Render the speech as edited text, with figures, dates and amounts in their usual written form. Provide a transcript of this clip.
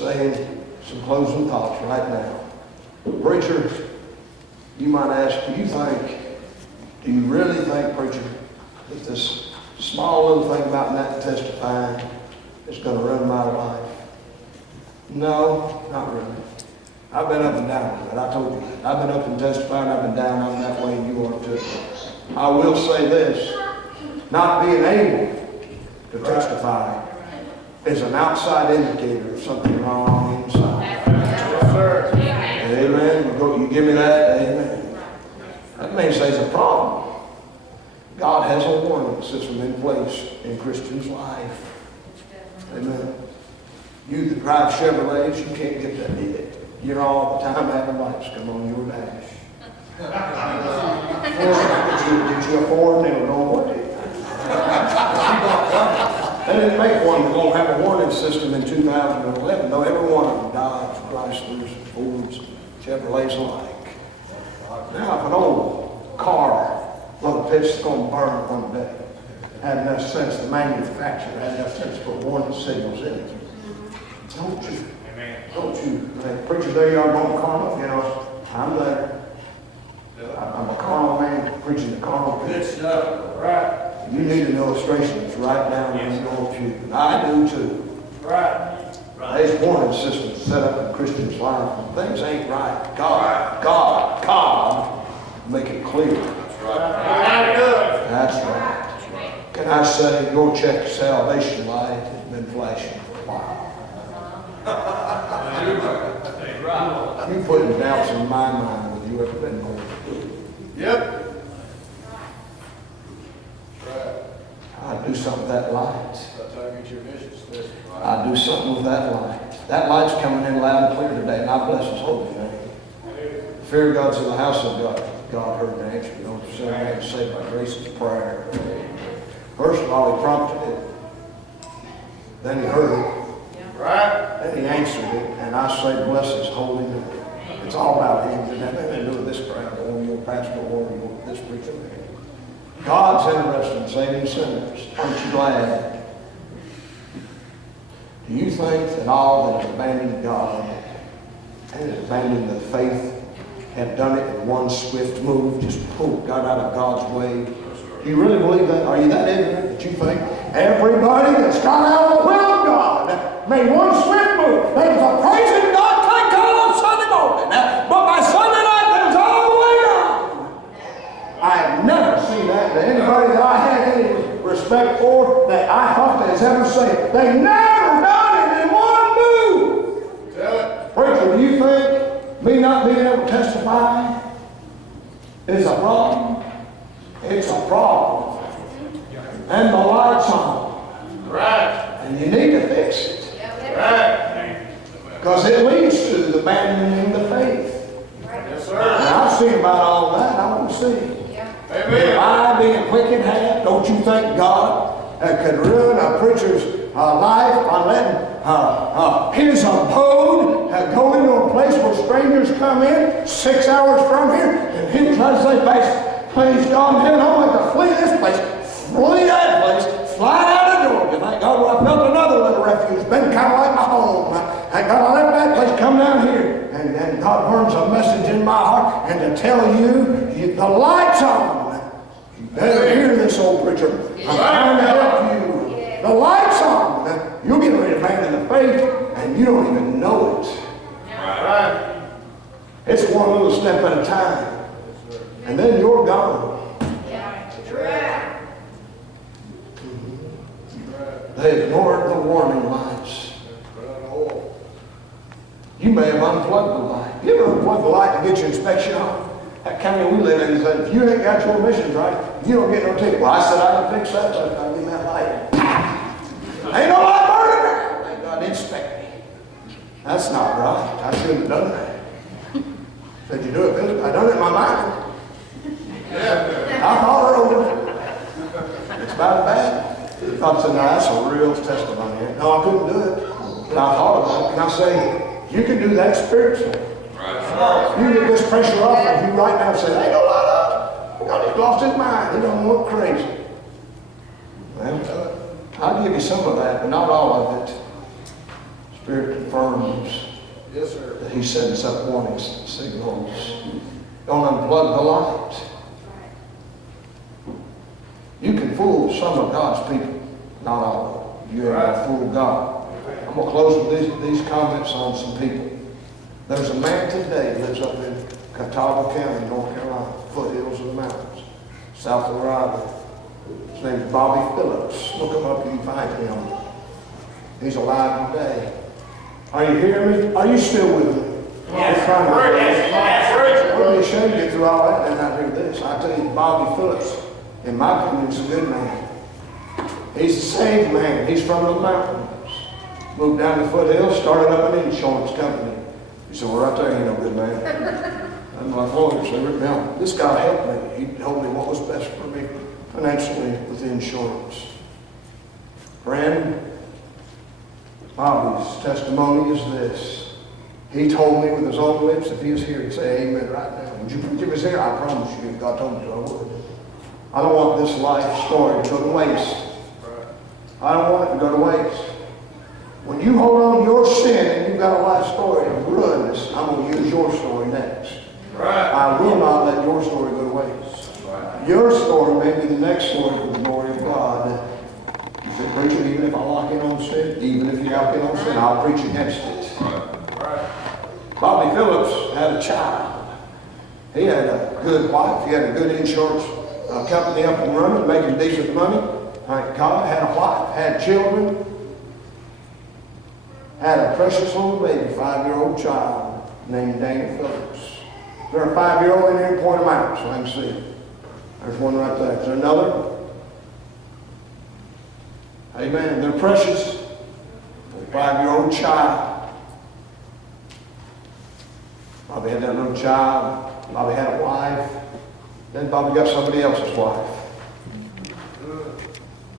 saying some closing thoughts right now. Preacher, you might ask, do you really think, preacher, that this small little thing about not testifying is going to ruin my life? No, not really. I've been up and down with it. I told you that. I've been up and testifying, I've been down, I'm that way, and you are too. I will say this, not being able to testify is an outside indicator of something wrong inside. Yes, sir. Amen. You give me that? Amen. That means there's a problem. God has a warning system in place in Christians' life. Amen. You that drive Chevrolets, you can't get that hit. You're all the time having lights come on your dash. Get you a Ford and it'll go away. They didn't make one that won't have a warning system in 2011. No, every one of them, Dodge, Chryslers, Fords, Chevrolets alike. Now, if an old car, well, the pit's going to burn one day, had enough sense, the manufacturer had enough sense to put warning signals in it. Don't you, preacher, there you are going carnal, you know, I'm there. I'm a carnal man preaching the carnal. Good stuff, right. You need an illustration that's right down in your pew. And I do too. Right. There's warning systems set up in Christians' life. When things ain't right, God, make it clear. That's right. That's right. Can I say your check salvation light has been flashing for a while? You putting doubts in my mind when you ever been going through. Yep. I do something with that light. That's how you get your visions. I do something with that light. That light's coming in loud and clear today, and I bless His holy name. The fear of God's in the house of God. God heard and answered. You know, so I had to say by grace is prayer. First of all, He prompted it. Then He heard it. Right. Then He answered it, and I say, bless His holy name. It's all about Him. It doesn't have anything to do with this crowd, or your pastor, or this preacher. God's interested in saving sinners. Aren't you glad? Do you think that all that have abandoned God and has abandoned the faith have done it in one swift move, just got out of God's way? Do you really believe that? Are you that ignorant that you think everybody that's got out of the will of God made one swift move? They was praising God, thank God on Sunday morning. But by Sunday night, they was all the way down. I have never seen that to anybody that I had any respect for that I thought that has ever said. They never done it in one move. Tell it. Preacher, do you think me not being able to testify is a problem? It's a problem. And the light's on. Right. And you need to fix it. Right. Because it leads to abandoning the faith. Yes, And sir. I've seen about all that. I want to see. If Amen. I being quick in hand, don't you think God could ruin a preacher's life by letting his abode go into a place where strangers come in 6 hours from here, and he tries to say, please God, man, I'm going to flee this place, flee that place, fly out of Georgia. Thank God, well, I felt another little refuge, been kind of like my home. Thank God I left that place, come down here. And God burns a message in my heart, and to tell you the light's on. You better hear this, old preacher. I'm trying to help you. The light's on. You'll get ready to abandon the faith, and you don't even know it. Right. It's one little step at a time. And then you're gone. They ignored the warning lights. You may have unplugged the light. You ever unplug the light to get your inspection on? That county we live in said, if you ain't got your emissions right, you don't get no ticket. Well, I said I can fix that, but I give me that light. Ain't no light burning there. Thank God, inspect me. That's not right. I shouldn't have done that. Said you do it, Philip. I done it in my mind. Yeah. I thought her over. It's about bad. I thought, so, now that's a real testimony. No, I couldn't do it. But I thought about it. And I say, you can do that spiritually. Right. You get this pressure off of you right now and say, ain't no light up. God, he's lost his mind. He don't look crazy. Well, I'll give you some of that, but not all of it. Spirit confirms Yes, sir. that He sends up warning signals. Don't unplug the light. You can fool some of God's people, not all of them. You ain't gonna fool God. I'm gonna close with these comments on some people. There's a man today who lives up in Catawba County, North Carolina, foothills of the mountains, south of Raleigh. His name is Bobby Phillips. Look him up, you can find him. He's alive today. Are you hearing me? Are you still with me? Yes, Trying to- sir. Yes, I'm really ashamed to get through all that and not hear this. I tell you, Bobby Phillips, in my opinion, is a good man. He's a saved man. He's from the mountains. Moved down to foothills, started up an insurance company. He said, well, right there, ain't no good man. I'm like, Lord, so now, this guy helped me. He told me what was best for me financially with insurance. Friend, Bobby's testimony is this. He told me with his own lips, if he was here, he'd say amen right now. Would you preach if he was here? I promise you, if God told me to, I would. I don't want this life story to go to waste. I don't want it to go to waste. When you hold on to your sin and you've got a life story of ruinous, I'm going to use your story next. Right. I will not let your story go to waste. Your story may be the next story for the glory of God. You say, preacher, even if I lock in on sin, even if you lock in on sin, I'll preach against it. Right. Bobby Phillips had a child. He had a good wife. He had a good insurance company up and running, making decent money. Thank God. Had a wife, had children. Had a precious little baby, 5-year-old child named Dana Phillips. Is there a 5-year-old in here? Point them out so I can see them. There's one right there. Is there another? Amen. They're precious. A 5-year-old child. Bobby had that little child. Bobby had a wife. Then Bobby got somebody else's wife.